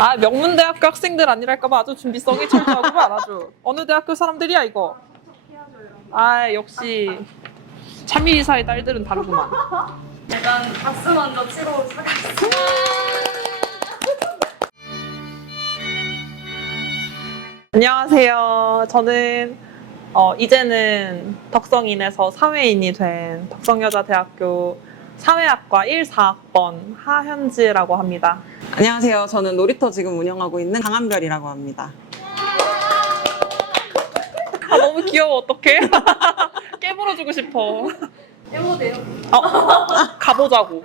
아, 명문대학교 학생들 아니랄까봐 아주 준비성이 철저하구만 아주. 어느 대학교 사람들이야 이거. 아, 역시 참이사의 딸들은 다르구만. 일단 박수 먼저 치고 시작하겠습니다. 안녕하세요. 저는 이제는 덕성인에서 사회인이 된 덕성여자대학교 사회학과 1-4학번 하현지라고 합니다. 안녕하세요. 저는 놀이터 지금 운영하고 있는 강한별이라고 합니다. 아, 너무 귀여워. 어떡해. 깨물어주고 싶어. 해보세요. 가보자고.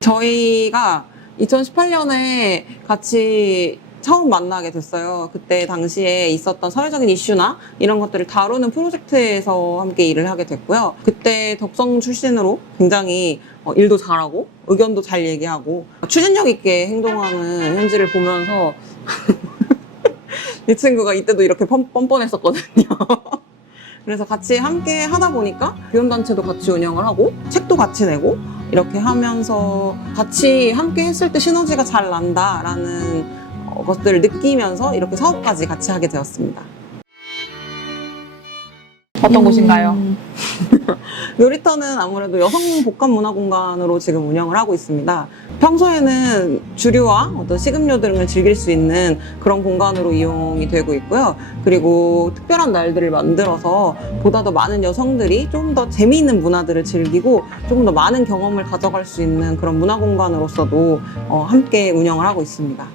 저희가 2018년에 같이 처음 만나게 됐어요. 그때 당시에 있었던 사회적인 이슈나 이런 것들을 다루는 프로젝트에서 함께 일을 하게 됐고요. 그때 덕성 출신으로 굉장히 일도 잘하고 의견도 잘 얘기하고 추진력 있게 행동하는 현지를 보면서 이 친구가 이때도 이렇게 뻔뻔했었거든요. 그래서 같이 함께 하다 보니까 비혼단체도 같이 운영을 하고 책도 같이 내고 이렇게 하면서 같이 함께 했을 때 시너지가 잘 난다라는 것들을 느끼면서 이렇게 사업까지 같이 하게 되었습니다. 어떤 곳인가요? 놀이터는 아무래도 여성 복합 문화 공간으로 지금 운영을 하고 있습니다. 평소에는 주류와 어떤 식음료 등을 즐길 수 있는 그런 공간으로 이용이 되고 있고요. 그리고 특별한 날들을 만들어서 보다 더 많은 여성들이 좀 더 재미있는 문화들을 즐기고 조금 더 많은 경험을 가져갈 수 있는 그런 문화 공간으로서도 함께 운영을 하고 있습니다.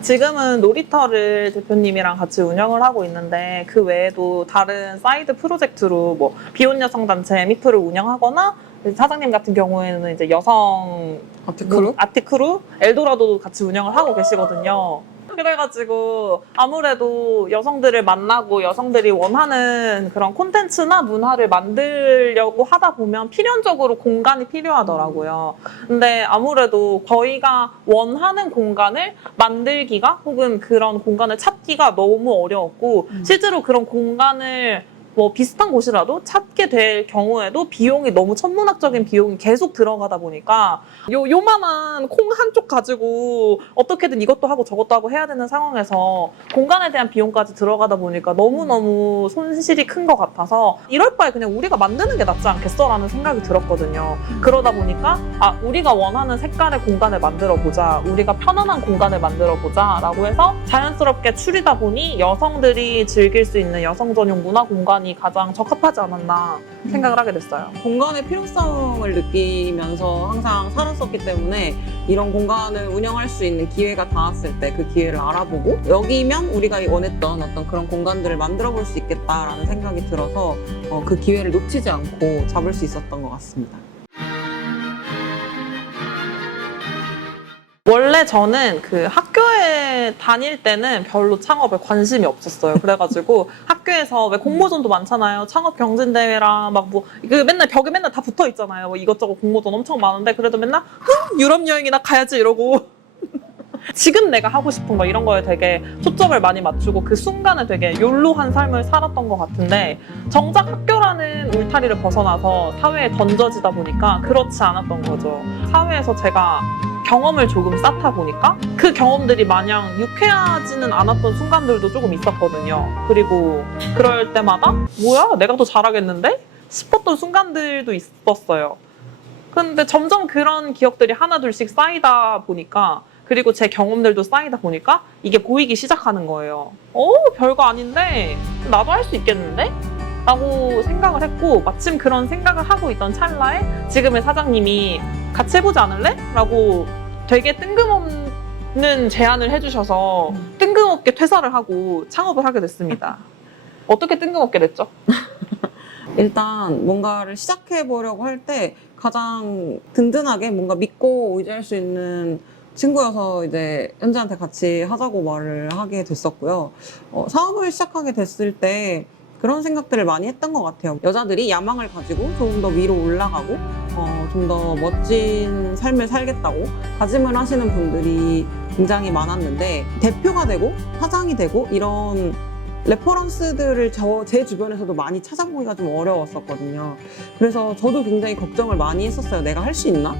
지금은 놀이터를 대표님이랑 같이 운영을 하고 있는데 그 외에도 다른 사이드 프로젝트로 뭐 비혼 여성 단체 미프를 운영하거나 사장님 같은 경우에는 이제 여성 아티크루 엘도라도도 같이 운영을 하고 계시거든요. 그래가지고 아무래도 여성들을 만나고 여성들이 원하는 그런 콘텐츠나 문화를 만들려고 하다 보면 필연적으로 공간이 필요하더라고요. 근데 아무래도 저희가 원하는 공간을 만들기가 혹은 그런 공간을 찾기가 너무 어려웠고 실제로 그런 공간을 뭐 비슷한 곳이라도 찾게 될 경우에도 비용이 너무 천문학적인 비용이 계속 들어가다 보니까 요만한 콩 한쪽 가지고 어떻게든 이것도 하고 저것도 하고 해야 되는 상황에서 공간에 대한 비용까지 들어가다 보니까 너무너무 손실이 큰 것 같아서 이럴 바에 그냥 우리가 만드는 게 낫지 않겠어라는 생각이 들었거든요. 그러다 보니까 우리가 원하는 색깔의 공간을 만들어보자, 우리가 편안한 공간을 만들어보자 라고 해서 자연스럽게 추리다 보니 여성들이 즐길 수 있는 여성 전용 문화 공간이 가장 적합하지 않았나 생각을 하게 됐어요. 공간의 필요성을 느끼면서 항상 살았었기 때문에 이런 공간을 운영할 수 있는 기회가 닿았을 때 그 기회를 알아보고 여기면 우리가 원했던 어떤 그런 공간들을 만들어 볼 수 있겠다라는 생각이 들어서 그 기회를 놓치지 않고 잡을 수 있었던 것 같습니다. 원래 저는 그 학교에 다닐 때는 별로 창업에 관심이 없었어요. 그래가지고 학교에서 왜 공모전도 많잖아요. 창업 경진대회랑 막 뭐 맨날 벽에 맨날 다 붙어 있잖아요. 뭐 이것저것 공모전 엄청 많은데 그래도 맨날 유럽 여행이나 가야지 이러고 지금 내가 하고 싶은 거 이런 거에 되게 초점을 많이 맞추고 그 순간에 되게 욜로한 삶을 살았던 것 같은데 정작 학교라는 울타리를 벗어나서 사회에 던져지다 보니까 그렇지 않았던 거죠. 사회에서 제가 경험을 조금 쌓다 보니까 그 경험들이 마냥 유쾌하지는 않았던 순간들도 조금 있었거든요. 그리고 그럴 때마다 뭐야? 내가 더 잘하겠는데? 싶었던 순간들도 있었어요. 근데 점점 그런 기억들이 하나둘씩 쌓이다 보니까 그리고 제 경험들도 쌓이다 보니까 이게 보이기 시작하는 거예요. 별거 아닌데 나도 할 수 있겠는데? 라고 생각을 했고 마침 그런 생각을 하고 있던 찰나에 지금의 사장님이 같이 해보지 않을래? 라고 되게 뜬금없는 제안을 해주셔서 뜬금없게 퇴사를 하고 창업을 하게 됐습니다. 어떻게 뜬금없게 됐죠? 일단 뭔가를 시작해보려고 할 때 가장 든든하게 뭔가 믿고 의지할 수 있는 친구여서 이제 현지한테 같이 하자고 말을 하게 됐었고요. 사업을 시작하게 됐을 때 그런 생각들을 많이 했던 것 같아요. 여자들이 야망을 가지고 조금 더 위로 올라가고 좀 더 멋진 삶을 살겠다고 다짐을 하시는 분들이 굉장히 많았는데 대표가 되고 사장이 되고 이런 레퍼런스들을 제 주변에서도 많이 찾아보기가 좀 어려웠었거든요. 그래서 저도 굉장히 걱정을 많이 했었어요. 내가 할 수 있나?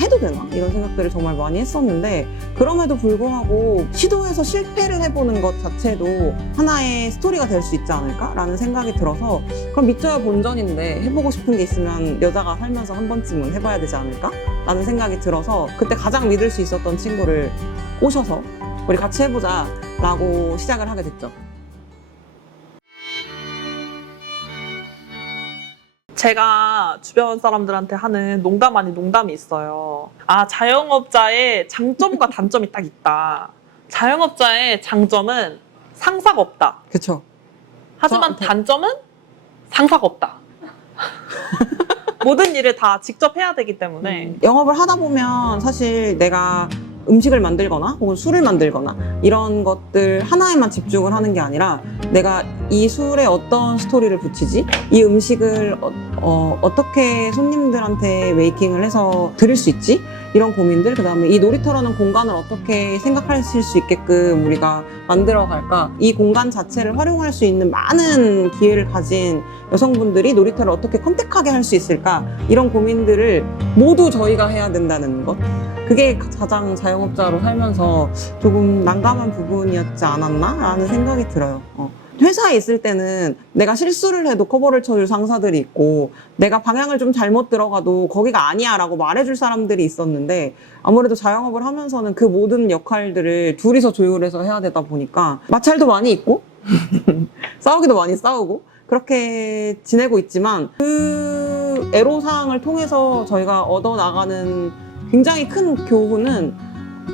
해도 되나? 이런 생각들을 정말 많이 했었는데, 그럼에도 불구하고 시도해서 실패를 해보는 것 자체도 하나의 스토리가 될 수 있지 않을까라는 생각이 들어서, 그럼 믿져야 본전인데 해보고 싶은 게 있으면 여자가 살면서 한 번쯤은 해봐야 되지 않을까? 라는 생각이 들어서 그때 가장 믿을 수 있었던 친구를 꼬셔서 우리 같이 해보자 라고 시작을 하게 됐죠. 제가 주변 사람들한테 하는 농담 아닌 농담이 있어요. 아, 자영업자의 장점과 단점이 딱 있다. 자영업자의 장점은 상사가 없다. 그쵸. 하지만 단점은 상사가 없다. 모든 일을 다 직접 해야 되기 때문에 영업을 하다 보면 사실 내가 음식을 만들거나 혹은 술을 만들거나 이런 것들 하나에만 집중을 하는 게 아니라, 내가 이 술에 어떤 스토리를 붙이지? 이 음식을 어떻게 손님들한테 메이킹을 해서 드릴 수 있지? 이런 고민들, 그 다음에 이 놀이터라는 공간을 어떻게 생각하실 수 있게끔 우리가 만들어 갈까? 이 공간 자체를 활용할 수 있는 많은 기회를 가진 여성분들이 놀이터를 어떻게 컨택하게 할 수 있을까? 이런 고민들을 모두 저희가 해야 된다는 것. 그게 가장 자영업자로 살면서 조금 난감한 부분이었지 않았나? 라는 생각이 들어요. 회사에 있을 때는 내가 실수를 해도 커버를 쳐줄 상사들이 있고, 내가 방향을 좀 잘못 들어가도 거기가 아니야 라고 말해줄 사람들이 있었는데, 아무래도 자영업을 하면서는 그 모든 역할들을 둘이서 조율해서 해야 되다 보니까 마찰도 많이 있고 싸우기도 많이 싸우고 그렇게 지내고 있지만, 그 애로사항을 통해서 저희가 얻어나가는 굉장히 큰 교훈은,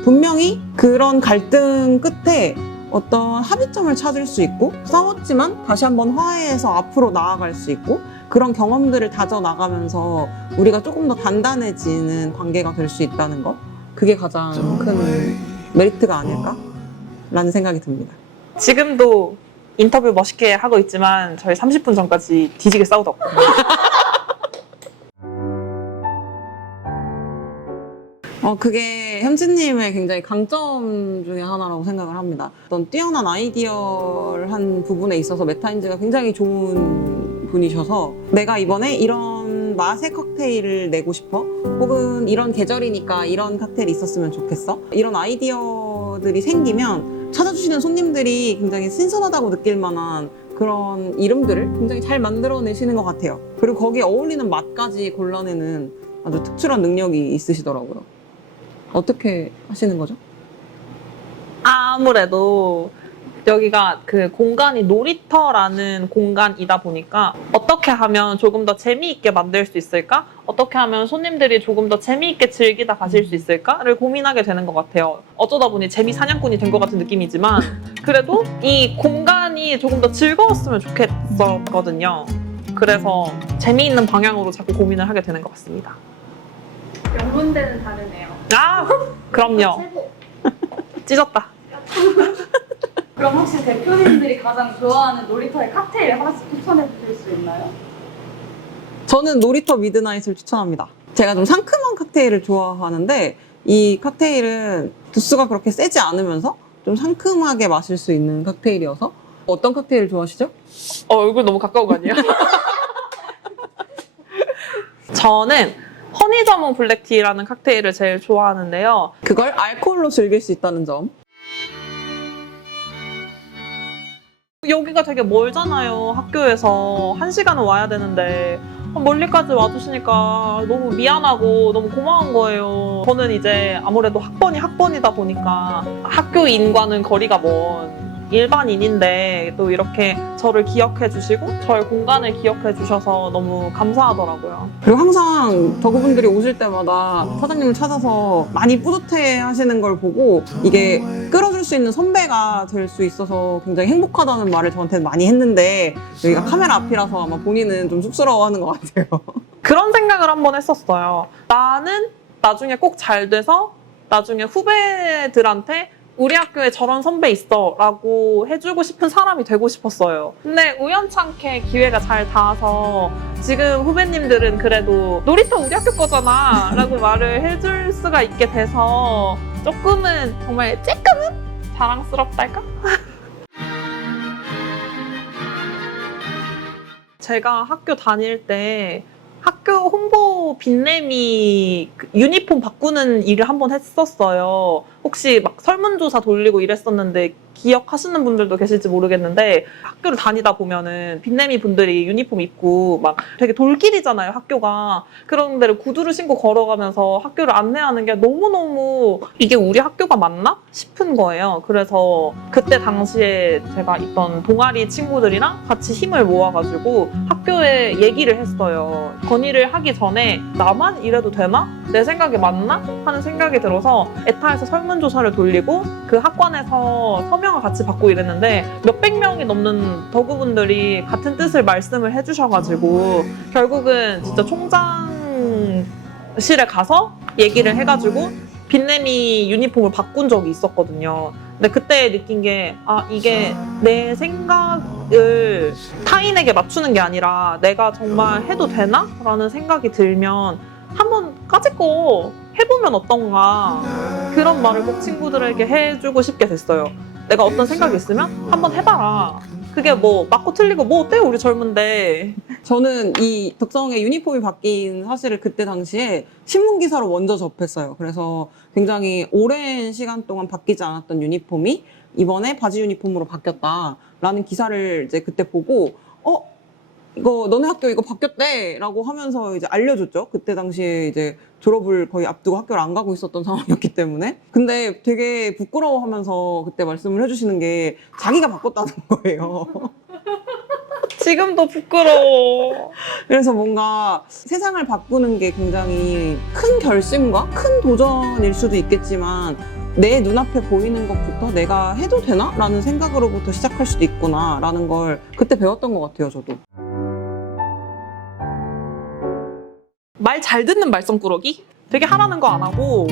분명히 그런 갈등 끝에 어떤 합의점을 찾을 수 있고, 싸웠지만 다시 한번 화해해서 앞으로 나아갈 수 있고, 그런 경험들을 다져나가면서 우리가 조금 더 단단해지는 관계가 될 수 있다는 것, 그게 가장 큰 메리트가 아닐까라는 생각이 듭니다. 지금도 인터뷰 멋있게 하고 있지만 저희 30분 전까지 뒤지게 싸우더라고요. 그게 현진님의 굉장히 강점 중에 하나라고 생각을 합니다. 어떤 뛰어난 아이디어를 한 부분에 있어서 메타인즈가 굉장히 좋은 분이셔서, 내가 이번에 이런 맛의 칵테일을 내고 싶어? 혹은 이런 계절이니까 이런 칵테일이 있었으면 좋겠어? 이런 아이디어들이 생기면 찾아주시는 손님들이 굉장히 신선하다고 느낄 만한 그런 이름들을 굉장히 잘 만들어내시는 것 같아요. 그리고 거기에 어울리는 맛까지 골라내는 아주 특출한 능력이 있으시더라고요. 어떻게 하시는 거죠? 아무래도 여기가 그 공간이 놀이터라는 공간이다 보니까 어떻게 하면 조금 더 재미있게 만들 수 있을까? 어떻게 하면 손님들이 조금 더 재미있게 즐기다 가실 수 있을까를 고민하게 되는 것 같아요. 어쩌다 보니 재미 사냥꾼이 된 것 같은 느낌이지만, 그래도 이 공간이 조금 더 즐거웠으면 좋겠었거든요. 그래서 재미있는 방향으로 자꾸 고민을 하게 되는 것 같습니다. 명분대는 다르네요. 아, 그럼요. 최고. 찢었다. 그럼 혹시 대표님들이 가장 좋아하는 놀이터의 칵테일 하나씩 추천해 주실 수 있나요? 저는 놀이터 미드나잇을 추천합니다. 제가 좀 상큼한 칵테일을 좋아하는데, 이 칵테일은 도수가 그렇게 세지 않으면서 좀 상큼하게 마실 수 있는 칵테일이어서. 어떤 칵테일 좋아하시죠? 얼굴 너무 가까운 거 아니에요? 저는 허니자몽 블랙티라는 칵테일을 제일 좋아하는데요. 그걸 알코올로 즐길 수 있다는 점. 여기가 되게 멀잖아요. 학교에서 1시간은 와야 되는데 멀리까지 와주시니까 너무 미안하고 너무 고마운 거예요. 저는 이제 아무래도 학번이다 보니까 학교인과는 거리가 먼 일반인인데 또 이렇게 저를 기억해 주시고 저의 공간을 기억해 주셔서 너무 감사하더라고요. 그리고 항상 저그분들이 오실 때마다 사장님을 찾아서 많이 뿌듯해 하시는 걸 보고, 이게 끌어줄 수 있는 선배가 될 수 있어서 굉장히 행복하다는 말을 저한테 많이 했는데, 여기가 카메라 앞이라서 아마 본인은 좀 쑥스러워하는 것 같아요. 그런 생각을 한번 했었어요. 나는 나중에 꼭 잘 돼서 나중에 후배들한테 우리 학교에 저런 선배 있어 라고 해주고 싶은 사람이 되고 싶었어요. 근데 우연찮게 기회가 잘 닿아서 지금 후배님들은 그래도 놀이터 우리 학교 거잖아 라고 말을 해줄 수가 있게 돼서 조금은, 정말 조금은 자랑스럽달까? 제가 학교 다닐 때 학교 홍보 빈내미 유니폼 바꾸는 일을 한번 했었어요. 혹시 막 설문조사 돌리고 이랬었는데 기억하시는 분들도 계실지 모르겠는데 학교를 다니다 보면은 빈내미 분들이 유니폼 입고 막 되게 돌길이잖아요, 학교가. 그런 데를 구두를 신고 걸어가면서 학교를 안내하는 게 너무너무 이게 우리 학교가 맞나? 싶은 거예요. 그래서 그때 당시에 제가 있던 동아리 친구들이랑 같이 힘을 모아가지고 학교에 얘기를 했어요. 건의를 하기 전에 나만 이래도 되나? 내 생각이 맞나? 하는 생각이 들어서 에타에서 설문조사를 돌리고 그 학관에서 서명을 같이 받고 이랬는데 몇백 명이 넘는 덕후분들이 같은 뜻을 말씀을 해주셔가지고 결국은 진짜 총장실에 가서 얘기를 해가지고 빈내미 유니폼을 바꾼 적이 있었거든요. 근데 그때 느낀 게 이게 내 생각을 타인에게 맞추는 게 아니라 내가 정말 해도 되나? 라는 생각이 들면 한번 까짓거 해보면 어떤가 그런 말을 꼭 친구들에게 해주고 싶게 됐어요. 내가 어떤 생각이 있으면 한번 해봐라. 그게 뭐 맞고 틀리고 뭐 어때요? 우리 젊은데. 저는 이 덕성의 유니폼이 바뀐 사실을 그때 당시에 신문 기사로 먼저 접했어요. 그래서 굉장히 오랜 시간 동안 바뀌지 않았던 유니폼이 이번에 바지 유니폼으로 바뀌었다라는 기사를 이제 그때 보고 이거 너네 학교 이거 바뀌었대 라고 하면서 이제 알려줬죠. 그때 당시에 이제 졸업을 거의 앞두고 학교를 안 가고 있었던 상황이었기 때문에. 근데 되게 부끄러워하면서 그때 말씀을 해주시는 게 자기가 바꿨다는 거예요. 지금도 부끄러워. 그래서 뭔가 세상을 바꾸는 게 굉장히 큰 결심과 큰 도전일 수도 있겠지만 내 눈앞에 보이는 것부터 내가 해도 되나? 라는 생각으로부터 시작할 수도 있구나 라는 걸 그때 배웠던 것 같아요, 저도. 말 잘 듣는 말썽꾸러기? 되게 하라는 거 안 하고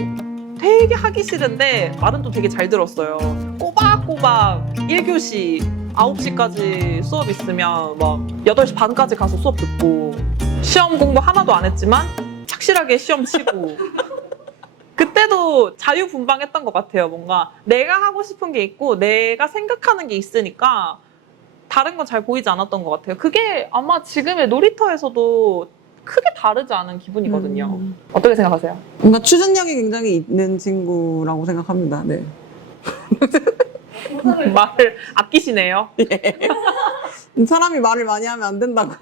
되게 하기 싫은데 말은 또 되게 잘 들었어요. 꼬박꼬박 1교시 9시까지 수업 있으면 막 8시 반까지 가서 수업 듣고 시험 공부 하나도 안 했지만 착실하게 시험 치고 그때도 자유분방했던 것 같아요. 뭔가 내가 하고 싶은 게 있고 내가 생각하는 게 있으니까 다른 건 잘 보이지 않았던 것 같아요. 그게 아마 지금의 놀이터에서도 크게 다르지 않은 기분이거든요. 어떻게 생각하세요? 뭔가 추진력이 굉장히 있는 친구라고 생각합니다. 네. 말을 아끼시네요. 사람이 말을 많이 하면 안 된다고.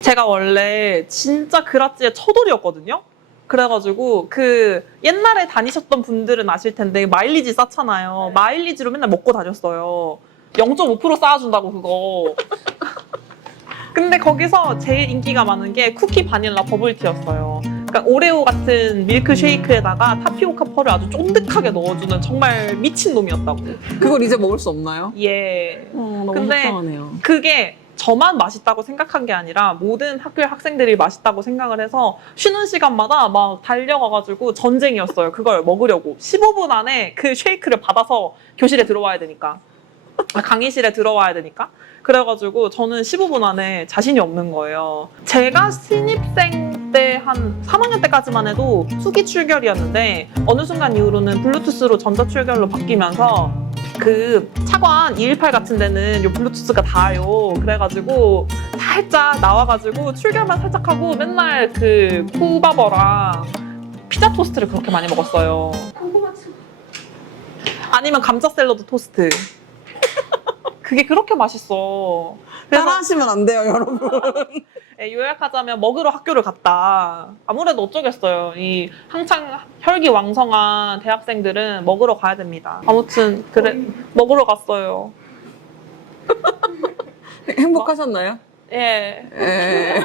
제가 원래 진짜 그라찌의 처돌이었거든요. 그래가지고 그 옛날에 다니셨던 분들은 아실 텐데 마일리지 쌓잖아요. 마일리지로 맨날 먹고 다녔어요. 0.5% 쌓아준다고 그거. 근데 거기서 제일 인기가 많은 게 쿠키 바닐라 버블티였어요. 그러니까 오레오 같은 밀크쉐이크에다가 타피오카 펄을 아주 쫀득하게 넣어주는 정말 미친 놈이었다고. 그걸 이제 먹을 수 없나요? 예. 너무 근데 속상하네요. 그게 저만 맛있다고 생각한 게 아니라 모든 학교의 학생들이 맛있다고 생각을 해서 쉬는 시간마다 막 달려가가지고 전쟁이었어요. 그걸 먹으려고. 15분 안에 그 쉐이크를 받아서 교실에 들어와야 되니까. 강의실에 들어와야 되니까. 그래가지고 저는 15분 안에 자신이 없는 거예요. 제가 신입생 때 한 3학년 때까지만 해도 수기 출결이었는데 어느 순간 이후로는 블루투스로 전자 출결로 바뀌면서 그 차관 218 같은 데는 요 블루투스가 닿아요. 그래가지고 살짝 나와가지고 출결만 살짝 하고 맨날 그 쿠바버랑 피자 토스트를 그렇게 많이 먹었어요. 아니면 감자 샐러드 토스트. 그게 그렇게 맛있어. 그래서 따라하시면 안 돼요, 여러분. 요약하자면 먹으러 학교를 갔다. 아무래도 어쩌겠어요. 이 한창 혈기왕성한 대학생들은 먹으러 가야 됩니다. 아무튼 그래 먹으러 갔어요. 행복하셨나요? 예. 예.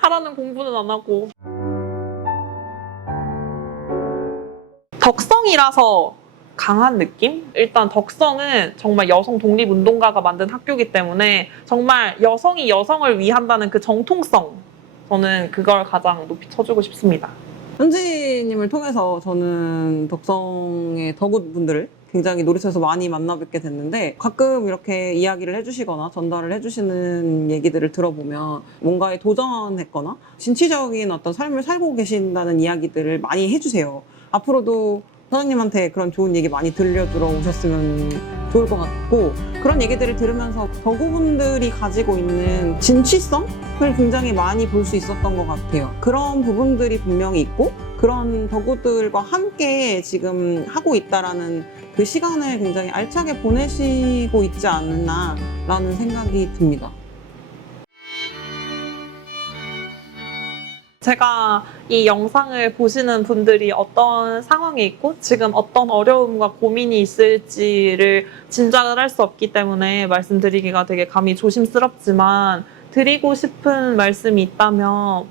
하라는 공부는 안 하고. 덕성이라서 강한 느낌? 일단 덕성은 정말 여성 독립운동가가 만든 학교이기 때문에 정말 여성이 여성을 위한다는 그 정통성, 저는 그걸 가장 높이 쳐주고 싶습니다. 현지님을 통해서 저는 덕성의 덕후분들을 굉장히 놀이터에서 많이 만나 뵙게 됐는데 가끔 이렇게 이야기를 해주시거나 전달을 해주시는 얘기들을 들어보면 뭔가에 도전했거나 진취적인 어떤 삶을 살고 계신다는 이야기들을 많이 해주세요. 앞으로도 사장님한테 그런 좋은 얘기 많이 들려주러 오셨으면 좋을 것 같고, 그런 얘기들을 들으면서 버구분들이 가지고 있는 진취성을 굉장히 많이 볼 수 있었던 것 같아요. 그런 부분들이 분명히 있고, 그런 버구들과 함께 지금 하고 있다라는 그 시간을 굉장히 알차게 보내시고 있지 않나라는 생각이 듭니다. 제가 이 영상을 보시는 분들이 어떤 상황에 있고 지금 어떤 어려움과 고민이 있을지를 짐작을 할 수 없기 때문에 말씀드리기가 되게 감히 조심스럽지만, 드리고 싶은 말씀이 있다면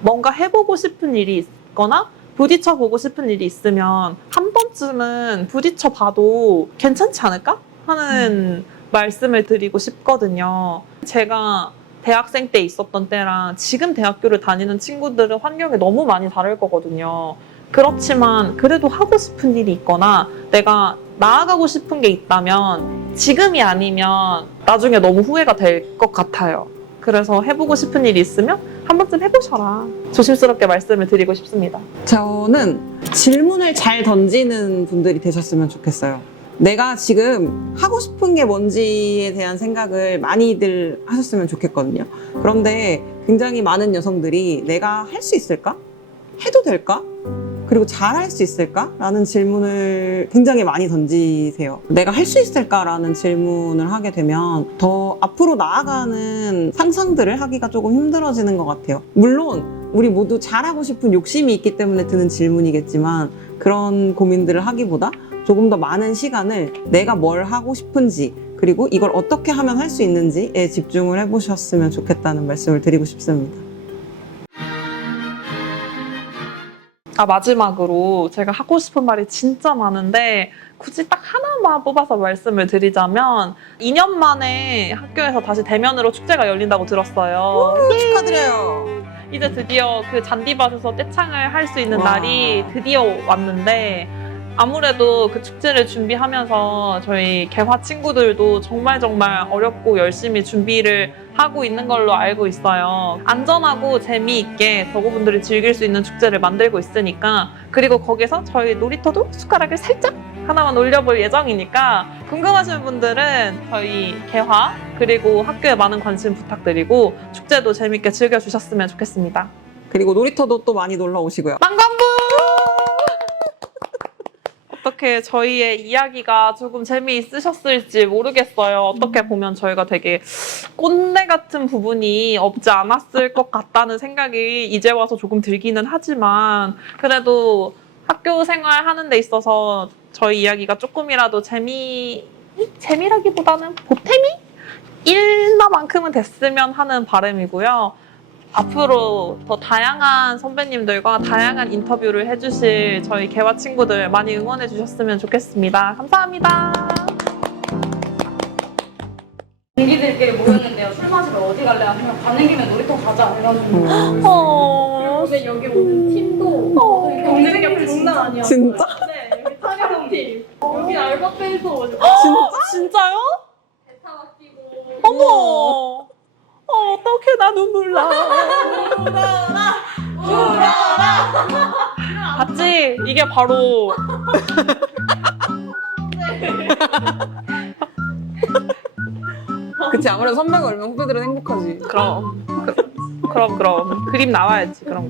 뭔가 해보고 싶은 일이 있거나 부딪혀보고 싶은 일이 있으면 한 번쯤은 부딪혀봐도 괜찮지 않을까 하는 말씀을 드리고 싶거든요. 제가 대학생 때 있었던 때랑 지금 대학교를 다니는 친구들은 환경이 너무 많이 다를 거거든요. 그렇지만 그래도 하고 싶은 일이 있거나 내가 나아가고 싶은 게 있다면 지금이 아니면 나중에 너무 후회가 될 것 같아요. 그래서 해보고 싶은 일이 있으면 한 번쯤 해보셔라. 조심스럽게 말씀을 드리고 싶습니다. 저는 질문을 잘 던지는 분들이 되셨으면 좋겠어요. 내가 지금 하고 싶은 게 뭔지에 대한 생각을 많이들 하셨으면 좋겠거든요. 그런데 굉장히 많은 여성들이 내가 할 수 있을까? 해도 될까? 그리고 잘 할 수 있을까? 라는 질문을 굉장히 많이 던지세요. 내가 할 수 있을까? 라는 질문을 하게 되면 더 앞으로 나아가는 상상들을 하기가 조금 힘들어지는 것 같아요. 물론 우리 모두 잘하고 싶은 욕심이 있기 때문에 드는 질문이겠지만, 그런 고민들을 하기보다 조금 더 많은 시간을 내가 뭘 하고 싶은지, 그리고 이걸 어떻게 하면 할 수 있는지에 집중을 해보셨으면 좋겠다는 말씀을 드리고 싶습니다. 마지막으로 제가 하고 싶은 말이 진짜 많은데 굳이 딱 하나만 뽑아서 말씀을 드리자면, 2년 만에 학교에서 다시 대면으로 축제가 열린다고 들었어요. 축하드려요. 이제 드디어 그 잔디밭에서 떼창을 할 수 있는 와. 날이 드디어 왔는데, 아무래도 그 축제를 준비하면서 저희 개화 친구들도 정말 어렵고 열심히 준비를 하고 있는 걸로 알고 있어요. 안전하고 재미있게 버구분들이 즐길 수 있는 축제를 만들고 있으니까, 그리고 거기서 저희 놀이터도 숟가락을 살짝 하나만 올려볼 예정이니까, 궁금하신 분들은 저희 개화 그리고 학교에 많은 관심 부탁드리고 축제도 재밌게 즐겨주셨으면 좋겠습니다. 그리고 놀이터도 또 많이 놀러 오시고요. 망관부! 어떻게 저희의 이야기가 조금 재미있으셨을지 모르겠어요. 어떻게 보면 저희가 되게 꼰대 같은 부분이 없지 않았을 것 같다는 생각이 이제 와서 조금 들기는 하지만, 그래도 학교 생활 하는 데 있어서 저희 이야기가 조금이라도 재미라기보다는 보탬이? 일나만큼은 됐으면 하는 바람이고요. 앞으로 더 다양한 선배님들과 다양한 인터뷰를 해주실 저희 개화 친구들 많이 응원해 주셨으면 좋겠습니다. 감사합니다. 동기들끼리 모였는데요. 술 마시러 어디 갈래? 하면 가는 김에 놀이터 가자 해가지고. 근데 여기 오는 팀도 경쟁력이 장난 아니야. 진짜? 네, 여기 촬영팀. 여기 알바페에서 진짜요? 대타 맡기고. 어머! 어떡해, 나 눈물 나. 봤지? 이게 바로 그치, 아무래도 선배가 얼면 후배들은 행복하지. 그럼 그림 나와야지. 그럼